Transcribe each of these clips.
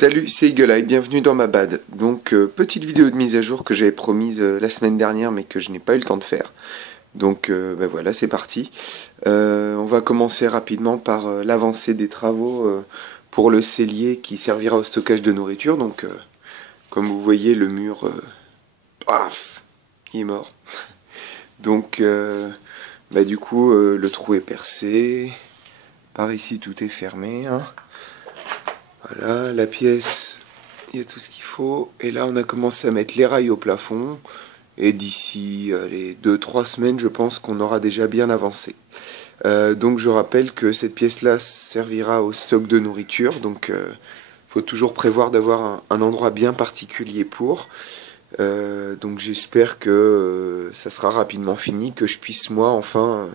Salut, c'est Eagle-Eye, bienvenue dans ma bad. Donc, petite vidéo de mise à jour que j'avais promise la semaine dernière mais que je n'ai pas eu le temps de faire. Donc, voilà, c'est parti. On va commencer rapidement par l'avancée des travaux pour le cellier qui servira au stockage de nourriture. Donc, comme vous voyez, le mur, paf, il est mort. Donc, du coup, le trou est percé. Par ici, tout est fermé, hein. Voilà, la pièce, il y a tout ce qu'il faut. Et là, on a commencé à mettre les rails au plafond. Et d'ici les 2-3 semaines, je pense qu'on aura déjà bien avancé. Donc je rappelle que cette pièce-là servira au stock de nourriture. Donc il faut toujours prévoir d'avoir un endroit bien particulier pour. Donc j'espère que ça sera rapidement fini, que je puisse moi enfin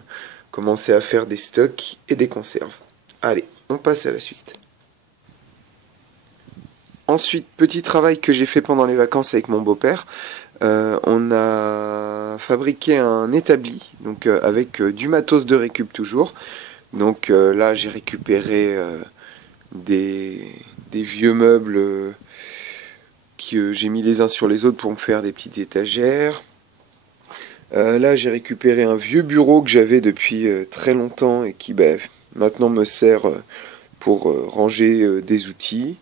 commencer à faire des stocks et des conserves. Allez, on passe à la suite. Ensuite, petit travail que j'ai fait pendant les vacances avec mon beau-père. On a fabriqué un établi, donc avec du matos de récup toujours. Donc là, j'ai récupéré des vieux meubles que j'ai mis les uns sur les autres pour me faire des petites étagères. Là, j'ai récupéré un vieux bureau que j'avais depuis très longtemps et qui maintenant me sert pour ranger des outils.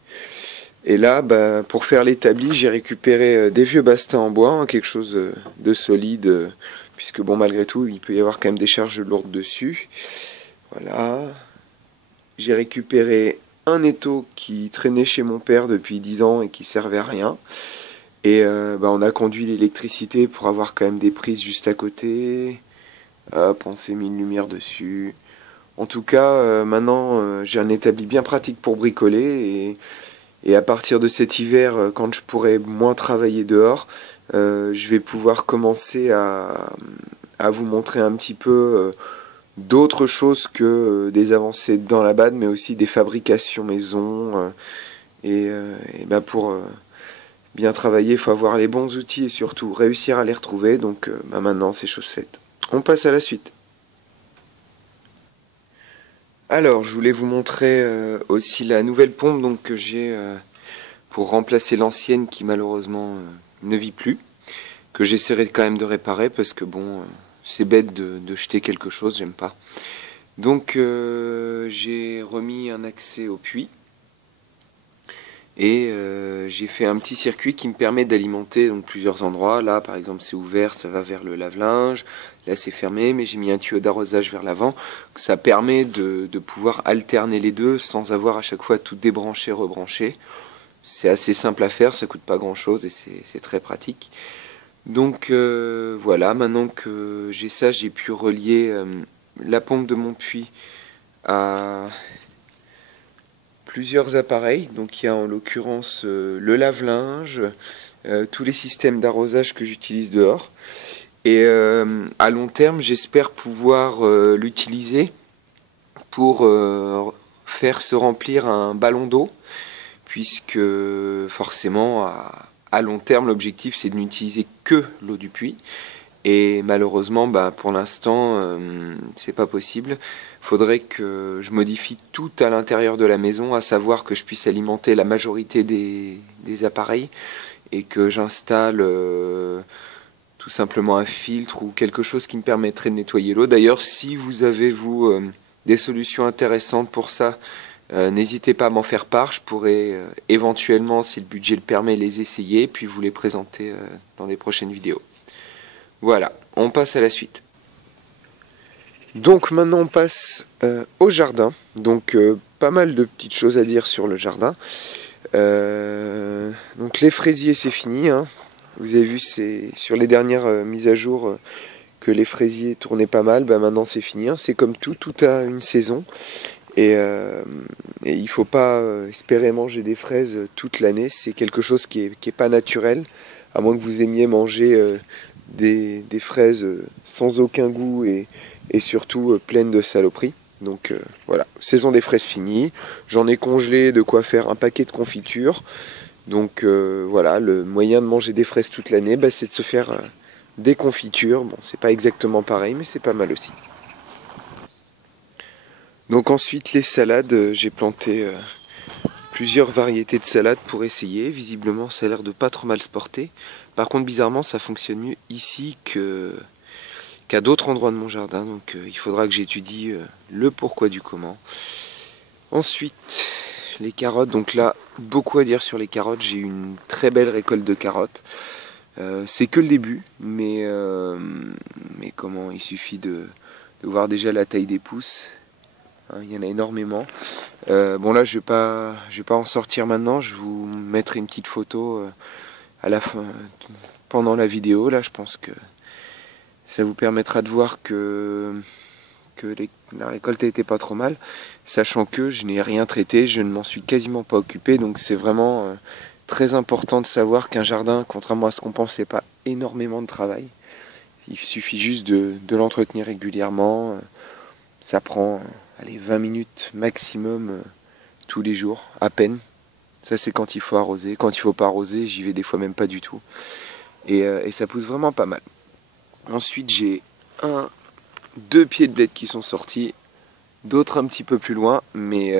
Et là, pour faire l'établi, j'ai récupéré des vieux bastins en bois, hein, quelque chose de solide, puisque bon, malgré tout, il peut y avoir quand même des charges lourdes dessus. Voilà. J'ai récupéré un étau qui traînait chez mon père depuis 10 ans et qui servait à rien. Et on a conduit l'électricité pour avoir quand même des prises juste à côté. Hop, on s'est mis une lumière dessus. En tout cas, maintenant, j'ai un établi bien pratique pour bricoler et à partir de cet hiver, quand je pourrai moins travailler dehors, je vais pouvoir commencer à vous montrer un petit peu d'autres choses que des avancées dans la bad, mais aussi des fabrications maison. Pour bien travailler, il faut avoir les bons outils et surtout réussir à les retrouver. Donc maintenant, c'est chose faite. On passe à la suite. Alors, je voulais vous montrer aussi la nouvelle pompe donc, que j'ai pour remplacer l'ancienne qui malheureusement ne vit plus, que j'essaierai quand même de réparer parce que bon, c'est bête de jeter quelque chose, j'aime pas. Donc j'ai remis un accès au puits et j'ai fait un petit circuit qui me permet d'alimenter donc plusieurs endroits. Là par exemple c'est ouvert, ça va vers le lave-linge. Là c'est fermé, mais j'ai mis un tuyau d'arrosage vers l'avant. Ça permet de pouvoir alterner les deux sans avoir à chaque fois tout débranché, rebranché. C'est assez simple à faire, ça coûte pas grand chose et c'est très pratique. Donc voilà, maintenant que j'ai ça, j'ai pu relier la pompe de mon puits à plusieurs appareils. Donc il y a en l'occurrence le lave-linge, tous les systèmes d'arrosage que j'utilise dehors. Et à long terme, j'espère pouvoir l'utiliser pour faire se remplir un ballon d'eau, puisque forcément à long terme l'objectif c'est de n'utiliser que l'eau du puits et malheureusement pour l'instant c'est pas possible. Faudrait que je modifie tout à l'intérieur de la maison, à savoir que je puisse alimenter la majorité des appareils et que j'installe tout simplement un filtre ou quelque chose qui me permettrait de nettoyer l'eau. D'ailleurs si vous avez vous des solutions intéressantes pour ça, n'hésitez pas à m'en faire part, je pourrais éventuellement, si le budget le permet, les essayer, puis vous les présenter dans les prochaines vidéos. Voilà, on passe à la suite. Donc maintenant on passe au jardin, donc pas mal de petites choses à dire sur le jardin. Donc les fraisiers c'est fini, hein. Vous avez vu c'est sur les dernières mises à jour que les fraisiers tournaient pas mal, maintenant c'est fini, hein. C'est comme tout a une saison. Et il faut pas espérer manger des fraises toute l'année, c'est quelque chose qui est pas naturel, à moins que vous aimiez manger des fraises sans aucun goût et surtout pleines de saloperies. Donc voilà, saison des fraises finie, j'en ai congelé de quoi faire un paquet de confitures. Donc voilà, le moyen de manger des fraises toute l'année, c'est de se faire des confitures. Bon, c'est pas exactement pareil, mais c'est pas mal aussi. Donc ensuite les salades, j'ai planté plusieurs variétés de salades pour essayer. Visiblement ça a l'air de pas trop mal se porter. Par contre bizarrement ça fonctionne mieux ici qu'à d'autres endroits de mon jardin. Donc il faudra que j'étudie le pourquoi du comment. Ensuite les carottes. Donc là beaucoup à dire sur les carottes. J'ai eu une très belle récolte de carottes. C'est que le début. Mais comment, il suffit de voir déjà la taille des pousses. Il y en a énormément. Bon là je vais pas en sortir maintenant. Je vous mettrai une petite photo à la fin, pendant la vidéo. Là je pense que ça vous permettra de voir que la récolte n'était pas trop mal, sachant que je n'ai rien traité, je ne m'en suis quasiment pas occupé. Donc c'est vraiment très important de savoir qu'un jardin, contrairement à ce qu'on pense, c'est pas énormément de travail. Il suffit juste de l'entretenir régulièrement. Ça prend 20 minutes maximum tous les jours, à peine. Ça c'est quand il faut arroser. Quand il faut pas arroser, j'y vais des fois même pas du tout. Et ça pousse vraiment pas mal. Ensuite j'ai 2 pieds de bled qui sont sortis, d'autres un petit peu plus loin. Mais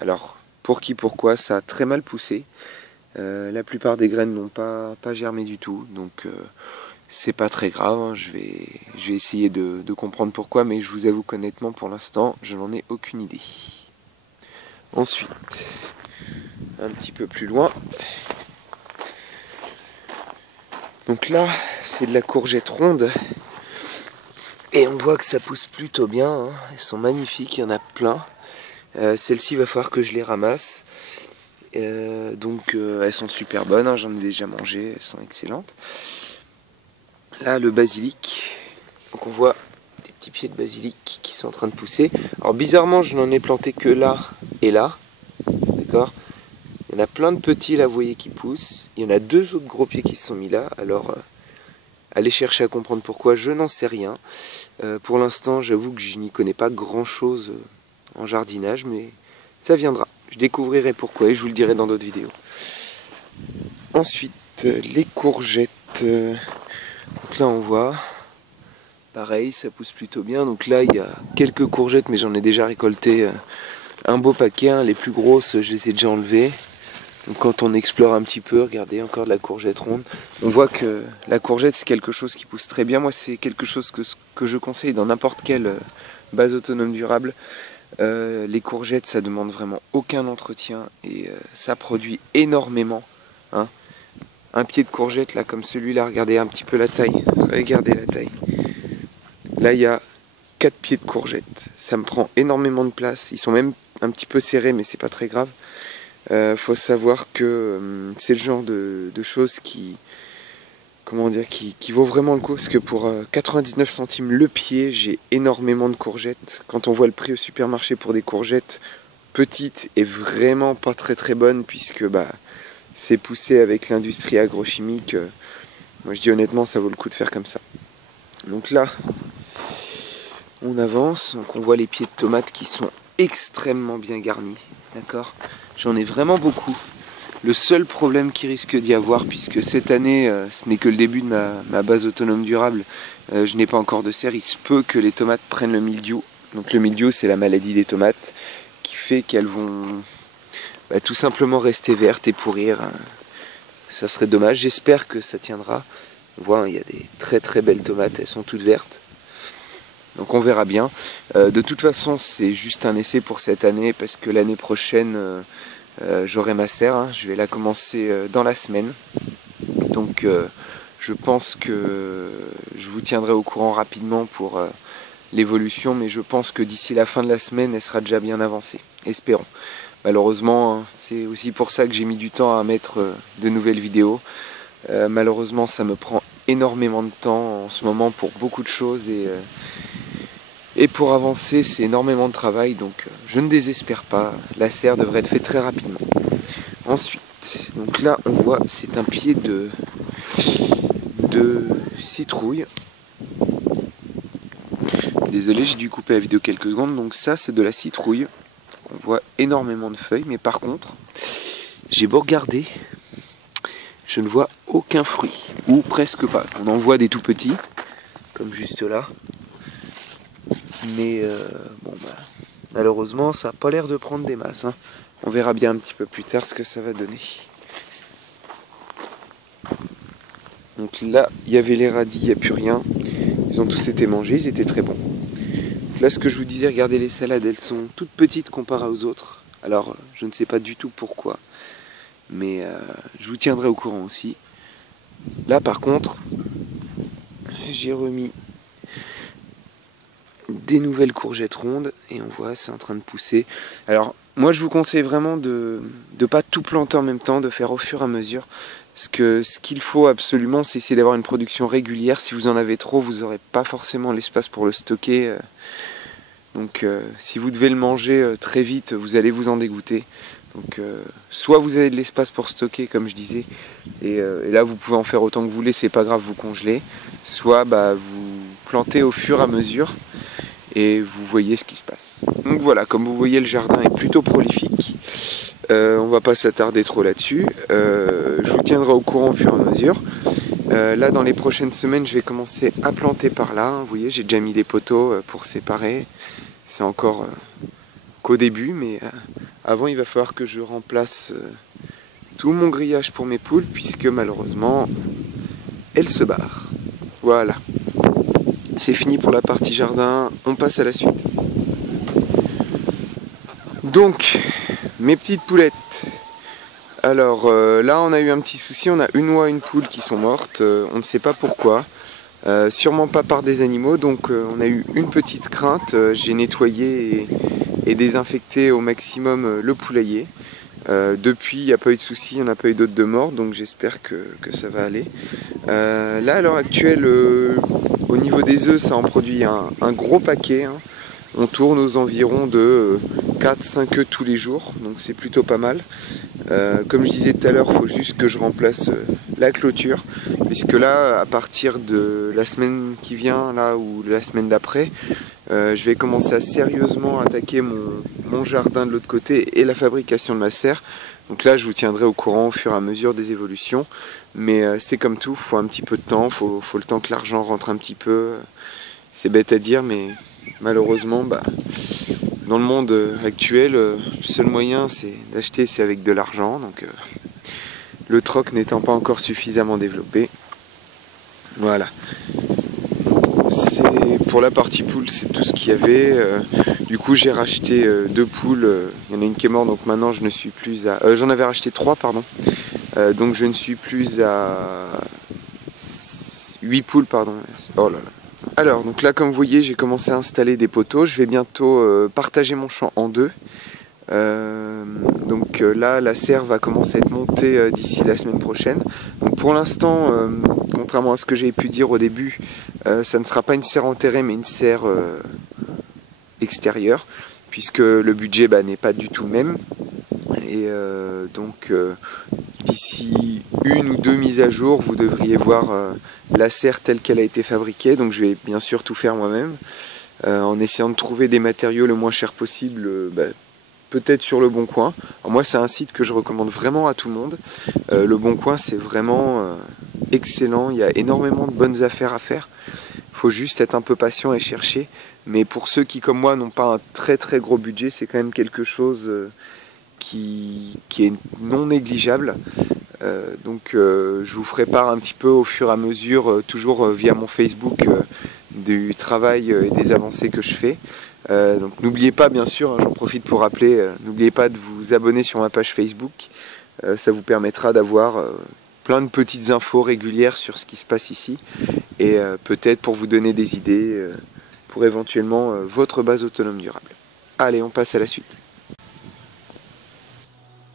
alors pour qui, pourquoi, ça a très mal poussé. La plupart des graines n'ont pas germé du tout. Donc c'est pas très grave, hein. Je vais essayer de comprendre pourquoi, mais je vous avoue qu'honnêtement, pour l'instant, je n'en ai aucune idée. Ensuite, un petit peu plus loin. Donc là, c'est de la courgette ronde. Et on voit que ça pousse plutôt bien, hein. Elles sont magnifiques, il y en a plein. Celles-ci, il va falloir que je les ramasse. Donc elles sont super bonnes, hein. J'en ai déjà mangé, elles sont excellentes. Là le basilic, donc on voit des petits pieds de basilic qui sont en train de pousser. Alors bizarrement je n'en ai planté que là et là, d'accord. Il y en a plein de petits là, vous voyez, qui poussent. Il y en a 2 autres gros pieds qui se sont mis là. Alors allez chercher à comprendre pourquoi, je n'en sais rien. Pour l'instant j'avoue que je n'y connais pas grand chose en jardinage, mais ça viendra. Je découvrirai pourquoi et je vous le dirai dans d'autres vidéos. Ensuite les courgettes. Donc là on voit, pareil, ça pousse plutôt bien. Donc là il y a quelques courgettes, mais j'en ai déjà récolté un beau paquet, hein. Les plus grosses je les ai déjà enlevées. Donc quand on explore un petit peu, regardez, encore de la courgette ronde. On voit que la courgette c'est quelque chose qui pousse très bien. Moi c'est quelque chose que je conseille dans n'importe quelle base autonome durable. Les courgettes ça demande vraiment aucun entretien et ça produit énormément, hein. Un pied de courgette là comme celui-là, regardez un petit peu la taille, regardez la taille. Là il y a 4 pieds de courgette, ça me prend énormément de place, ils sont même un petit peu serrés mais c'est pas très grave. Faut savoir que c'est le genre de choses qui vaut vraiment le coup, parce que pour 99 centimes le pied, j'ai énormément de courgettes. Quand on voit le prix au supermarché pour des courgettes petites et vraiment pas très très bonnes, puisque c'est poussé avec l'industrie agrochimique. Moi je dis honnêtement ça vaut le coup de faire comme ça. Donc là on avance, donc on voit les pieds de tomates qui sont extrêmement bien garnis, d'accord. J'en ai vraiment beaucoup. Le seul problème qui risque d'y avoir, puisque cette année ce n'est que le début de ma base autonome durable, je n'ai pas encore de serre, il se peut que les tomates prennent le mildiou. Donc le mildiou c'est la maladie des tomates qui fait qu'elles vont tout simplement rester vertes et pourrir. Ça serait dommage, j'espère que ça tiendra. On voit, il y a des très très belles tomates, elles sont toutes vertes. Donc on verra bien. De toute façon c'est juste un essai pour cette année, parce que l'année prochaine j'aurai ma serre, hein. Je vais la commencer dans la semaine. Donc je pense que je vous tiendrai au courant rapidement pour l'évolution, mais je pense que d'ici la fin de la semaine elle sera déjà bien avancée. Espérons. Malheureusement, c'est aussi pour ça que j'ai mis du temps à mettre de nouvelles vidéos. Malheureusement, ça me prend énormément de temps en ce moment pour beaucoup de choses et pour avancer, c'est énormément de travail. Donc, je ne désespère pas. La serre devrait être faite très rapidement. Ensuite, donc là, on voit, c'est un pied de citrouille. Désolé, j'ai dû couper la vidéo quelques secondes. Donc ça, c'est de la citrouille. On voit énormément de feuilles, mais par contre, j'ai beau regarder, je ne vois aucun fruit, ou presque pas. On en voit des tout petits, comme juste là, mais malheureusement, ça n'a pas l'air de prendre des masses, hein. On verra bien un petit peu plus tard ce que ça va donner. Donc là, il y avait les radis, il n'y a plus rien. Ils ont tous été mangés, ils étaient très bons. Là, ce que je vous disais, regardez les salades, elles sont toutes petites comparées aux autres. Alors, je ne sais pas du tout pourquoi, mais je vous tiendrai au courant aussi. Là, par contre, j'ai remis des nouvelles courgettes rondes et on voit, c'est en train de pousser. Alors, moi, je vous conseille vraiment de ne pas tout planter en même temps, de faire au fur et à mesure. Parce que ce qu'il faut absolument, c'est essayer d'avoir une production régulière. Si vous en avez trop, vous n'aurez pas forcément l'espace pour le stocker. Donc si vous devez le manger très vite, vous allez vous en dégoûter. Donc soit vous avez de l'espace pour stocker, comme je disais, et là vous pouvez en faire autant que vous voulez, c'est pas grave, vous congelez. Soit vous plantez au fur et à mesure et vous voyez ce qui se passe. Donc voilà, comme vous voyez, le jardin est plutôt prolifique. On va pas s'attarder trop là-dessus. Je vous tiendrai au courant au fur et à mesure. Là, dans les prochaines semaines, je vais commencer à planter par là. Vous voyez, j'ai déjà mis des poteaux pour séparer. C'est encore qu'au début, mais avant, il va falloir que je remplace tout mon grillage pour mes poules, puisque malheureusement, elles se barrent. Voilà. C'est fini pour la partie jardin. On passe à la suite. Donc, mes petites poulettes. Alors là, on a eu un petit souci. On a une oie et une poule qui sont mortes. On ne sait pas pourquoi. Sûrement pas par des animaux. Donc, on a eu une petite crainte. J'ai nettoyé et désinfecté au maximum le poulailler. Depuis, il n'y a pas eu de souci. Il n'y en a pas eu d'autres de morts. Donc, j'espère que ça va aller. Là, à l'heure actuelle, au niveau des œufs, ça en produit un gros paquet. Hein. On tourne aux environs de 4-5 œufs tous les jours, donc c'est plutôt pas mal. Comme je disais tout à l'heure, il faut juste que je remplace la clôture, puisque là, à partir de la semaine qui vient, là ou la semaine d'après, je vais commencer à sérieusement attaquer mon jardin de l'autre côté et la fabrication de ma serre. Donc là, je vous tiendrai au courant au fur et à mesure des évolutions. Mais c'est comme tout, il faut un petit peu de temps, faut le temps que l'argent rentre un petit peu. C'est bête à dire, mais malheureusement, dans le monde actuel, le seul moyen c'est d'acheter, c'est avec de l'argent. Donc le troc n'étant pas encore suffisamment développé. Voilà. Pour la partie poule, c'est tout ce qu'il y avait. Du coup, j'ai racheté 2 poules. Il y en a une qui est morte, donc maintenant je ne suis plus à... j'en avais racheté 3, pardon. Donc je ne suis plus à 8 poules, pardon. Oh là là. Alors, donc là, comme vous voyez, j'ai commencé à installer des poteaux. Je vais bientôt partager mon champ en deux. Donc là, la serre va commencer à être montée d'ici la semaine prochaine. Donc pour l'instant, contrairement à ce que j'ai pu dire au début, ça ne sera pas une serre enterrée, mais une serre extérieure, puisque le budget n'est pas du tout le même. Et donc d'ici 1 ou 2 mises à jour, vous devriez voir la serre telle qu'elle a été fabriquée. Donc je vais bien sûr tout faire moi-même, en essayant de trouver des matériaux le moins cher possible, peut-être sur Le Bon Coin. Alors moi, c'est un site que je recommande vraiment à tout le monde. Le Bon Coin, c'est vraiment excellent. Il y a énormément de bonnes affaires à faire. Il faut juste être un peu patient et chercher. Mais pour ceux qui, comme moi, n'ont pas un très très gros budget, c'est quand même quelque chose qui est non négligeable. Donc je vous ferai part un petit peu au fur et à mesure, toujours via mon Facebook, du travail et des avancées que je fais. Donc n'oubliez pas, bien sûr, j'en profite pour rappeler, n'oubliez pas de vous abonner sur ma page Facebook. Ça vous permettra d'avoir plein de petites infos régulières sur ce qui se passe ici, et peut-être pour vous donner des idées pour éventuellement votre base autonome durable. Allez, on passe à la suite.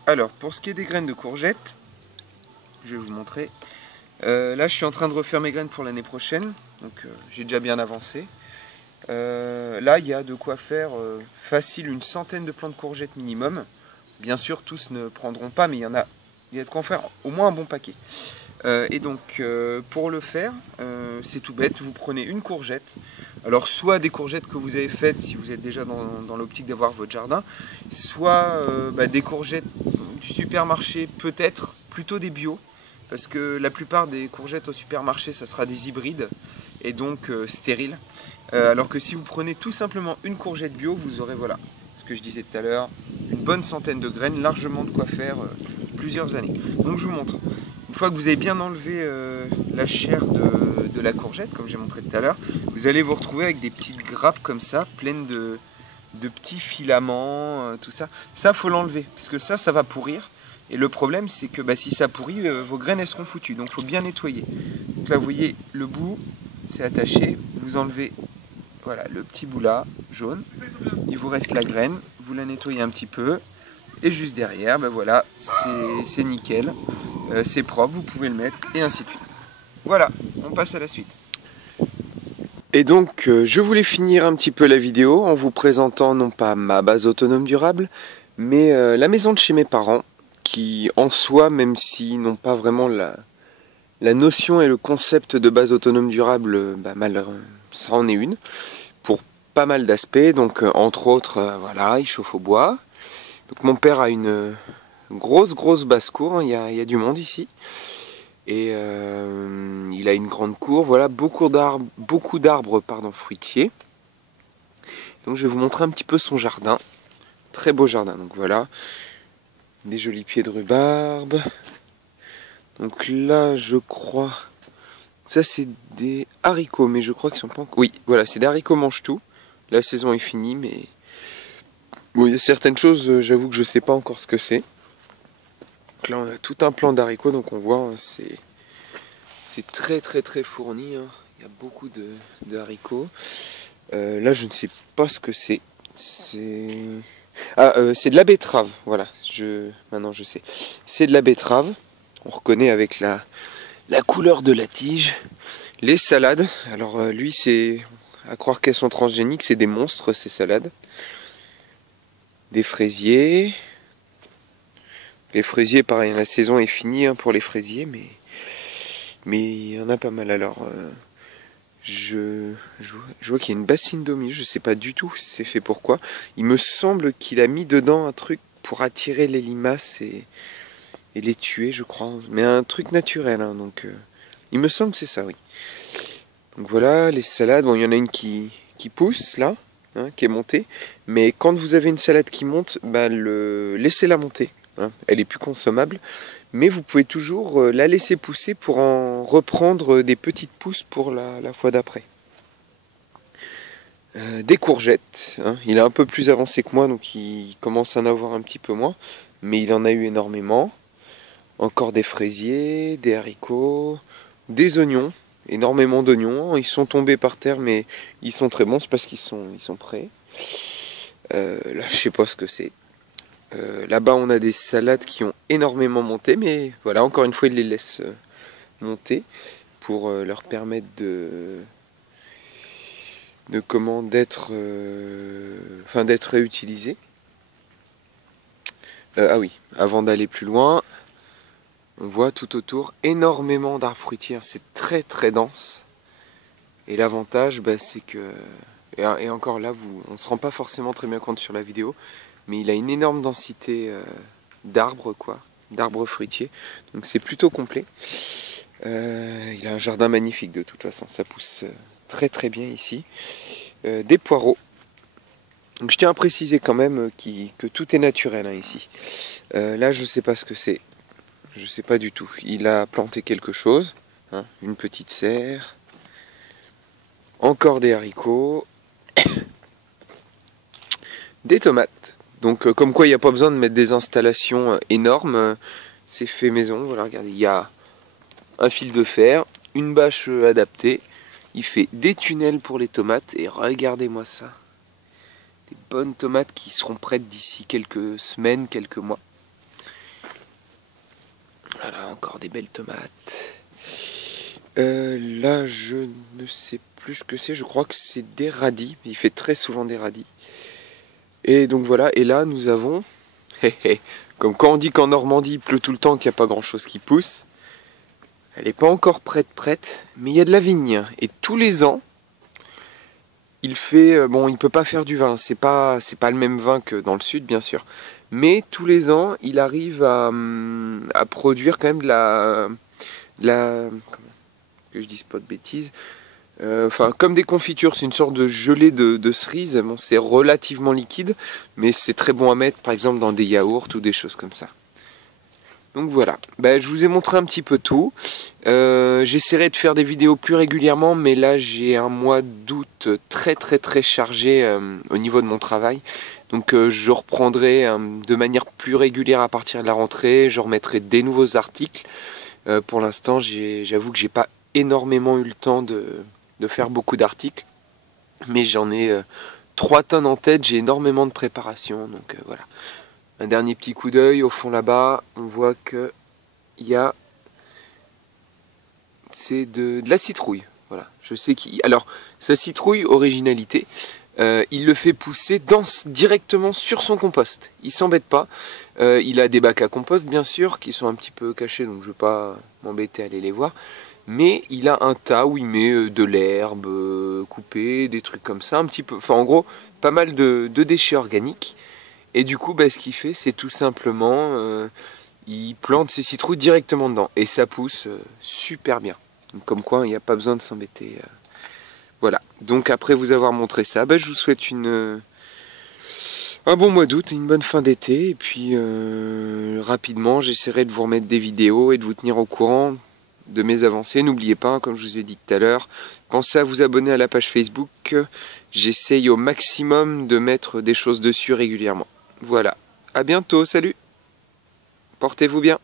Alors, pour ce qui est des graines de courgettes, je vais vous montrer. Là, je suis en train de refaire mes graines pour l'année prochaine, donc j'ai déjà bien avancé. Là, il y a de quoi faire facile une centaine de plants de courgettes minimum. Bien sûr, tous ne prendront pas, mais il y a de quoi en faire au moins un bon paquet. Et donc, pour le faire, c'est tout bête. Vous prenez une courgette. Alors, soit des courgettes que vous avez faites si vous êtes déjà dans l'optique d'avoir votre jardin, soit des courgettes du supermarché, peut-être, plutôt des bio. Parce que la plupart des courgettes au supermarché, ça sera des hybrides et donc stériles. Alors que si vous prenez tout simplement une courgette bio, vous aurez, voilà, ce que je disais tout à l'heure, une bonne centaine de graines, largement de quoi faire plusieurs années. Donc je vous montre. Une fois que vous avez bien enlevé la chair de la courgette, comme j'ai montré tout à l'heure, vous allez vous retrouver avec des petites grappes comme ça, pleines de petits filaments, tout ça. Ça, faut l'enlever, parce que ça va pourrir. Et le problème, c'est que si ça pourrit, vos graines, elles seront foutues. Donc, il faut bien nettoyer. Donc là, vous voyez, le bout, c'est attaché. Vous enlevez, voilà, le petit bout là, jaune. Il vous reste la graine. Vous la nettoyez un petit peu. Et juste derrière, voilà, c'est nickel. C'est propre, vous pouvez le mettre, et ainsi de suite. Voilà, on passe à la suite. Et donc, je voulais finir un petit peu la vidéo en vous présentant non pas ma base autonome durable, mais la maison de chez mes parents, qui en soi, même s'ils n'ont pas vraiment la notion et le concept de base autonome durable, ça en est une, pour pas mal d'aspects. Donc, entre autres, voilà, il chauffe au bois. Donc, mon père a une grosse basse-cour, hein, il y a du monde ici. Et il a une grande cour, voilà, beaucoup d'arbres fruitiers. Donc je vais vous montrer un petit peu son jardin. Très beau jardin, donc voilà. Des jolis pieds de rhubarbe. Donc là, je crois... Ça, c'est des haricots, mais je crois qu'ils sont pas encore... Oui, voilà, c'est des haricots mange-tout. La saison est finie, mais... Bon, il y a certaines choses, j'avoue que je sais pas encore ce que c'est. Donc là, on a tout un plan d'haricots, donc on voit, hein, c'est très fourni. Hein. Il y a beaucoup de haricots. Là, je ne sais pas ce que c'est. C'est de la betterave, voilà. Maintenant, je sais. C'est de la betterave. On reconnaît avec la couleur de la tige. Les salades. Alors, lui, c'est... À croire qu'elles sont transgéniques, c'est des monstres, ces salades. Des fraisiers. Les fraisiers, pareil, la saison est finie hein, pour les fraisiers, mais il y en a pas mal. Alors, je vois qu'il y a une bassine d'eau au milieu, je sais pas du tout c'est fait pourquoi. Il me semble qu'il a mis dedans un truc pour attirer les limaces et les tuer, je crois. Mais un truc naturel, hein, donc il me semble que c'est ça, oui. Donc voilà, les salades, bon, il y en a une qui pousse là, hein, qui est montée. Mais quand vous avez une salade qui monte, laissez-la monter. Hein, elle est plus consommable. Mais vous pouvez toujours la laisser pousser pour en reprendre des petites pousses pour la fois d'après. Des courgettes. Hein. Il est un peu plus avancé que moi, donc il commence à en avoir un petit peu moins. Mais il en a eu énormément. Encore des fraisiers, des haricots, des oignons. Énormément d'oignons. Ils sont tombés par terre, mais ils sont très bons. C'est parce qu'ils sont prêts. Là, je sais pas ce que c'est. Là-bas, on a des salades qui ont énormément monté, mais voilà, encore une fois, ils les laissent monter pour leur permettre d'être réutilisés. Ah oui, avant d'aller plus loin, on voit tout autour énormément d'arbres fruitiers. C'est très dense. Et l'avantage, c'est que et encore là, on se rend pas forcément très bien compte sur la vidéo. Mais il a une énorme densité d'arbres, d'arbres fruitiers. Donc c'est plutôt complet. Il a un jardin magnifique de toute façon. Ça pousse très bien ici. Des poireaux. Donc je tiens à préciser quand même que tout est naturel hein, ici. Là je sais pas ce que c'est. Je sais pas du tout. Il a planté quelque chose. Hein, une petite serre. Encore des haricots. Des tomates. Donc comme quoi il n'y a pas besoin de mettre des installations énormes, c'est fait maison, voilà regardez, il y a un fil de fer, une bâche adaptée, il fait des tunnels pour les tomates et regardez-moi ça. Des bonnes tomates qui seront prêtes d'ici quelques semaines, quelques mois. Voilà, encore des belles tomates. Là je ne sais plus ce que c'est, je crois que c'est des radis, il fait très souvent des radis. Et donc voilà, et là nous avons, comme quand on dit qu'en Normandie il pleut tout le temps, qu'il n'y a pas grand chose qui pousse, elle n'est pas encore prête, mais il y a de la vigne. Et tous les ans, il fait, bon il peut pas faire du vin, c'est pas le même vin que dans le sud bien sûr, mais tous les ans il arrive à produire quand même comment, que je dise pas de bêtises, Enfin, comme des confitures, c'est une sorte de gelée de cerises. Bon, c'est relativement liquide, mais c'est très bon à mettre, par exemple, dans des yaourts ou des choses comme ça. Donc voilà, ben, je vous ai montré un petit peu tout. J'essaierai de faire des vidéos plus régulièrement, mais là j'ai un mois d'août très chargé au niveau de mon travail. Donc je reprendrai de manière plus régulière à partir de la rentrée. Je remettrai des nouveaux articles. Pour l'instant, j'avoue que j'ai pas énormément eu le temps de faire beaucoup d'articles, mais j'en ai 3 tonnes en tête. J'ai énormément de préparation, donc voilà. Un dernier petit coup d'œil au fond là-bas, on voit que il y a c'est de la citrouille. Voilà, je sais qui. Alors sa citrouille originalité, il le fait pousser directement sur son compost. Il s'embête pas. Il a des bacs à compost bien sûr qui sont un petit peu cachés, donc je vais pas m'embêter à aller les voir. Mais il a un tas où il met de l'herbe coupée, des trucs comme ça, un petit peu. Enfin en gros, pas mal de déchets organiques. Et du coup, bah, ce qu'il fait, c'est tout simplement, il plante ses citrouilles directement dedans. Et ça pousse super bien. Donc, comme quoi, il n'y a pas besoin de s'embêter. Voilà. Donc après vous avoir montré ça, bah, je vous souhaite un bon mois d'août et une bonne fin d'été. Et puis rapidement, j'essaierai de vous remettre des vidéos et de vous tenir au courant de mes avancées. N'oubliez pas, comme je vous ai dit tout à l'heure, pensez à vous abonner à la page Facebook. J'essaye au maximum de mettre des choses dessus régulièrement. Voilà. À bientôt, salut. Portez-vous bien.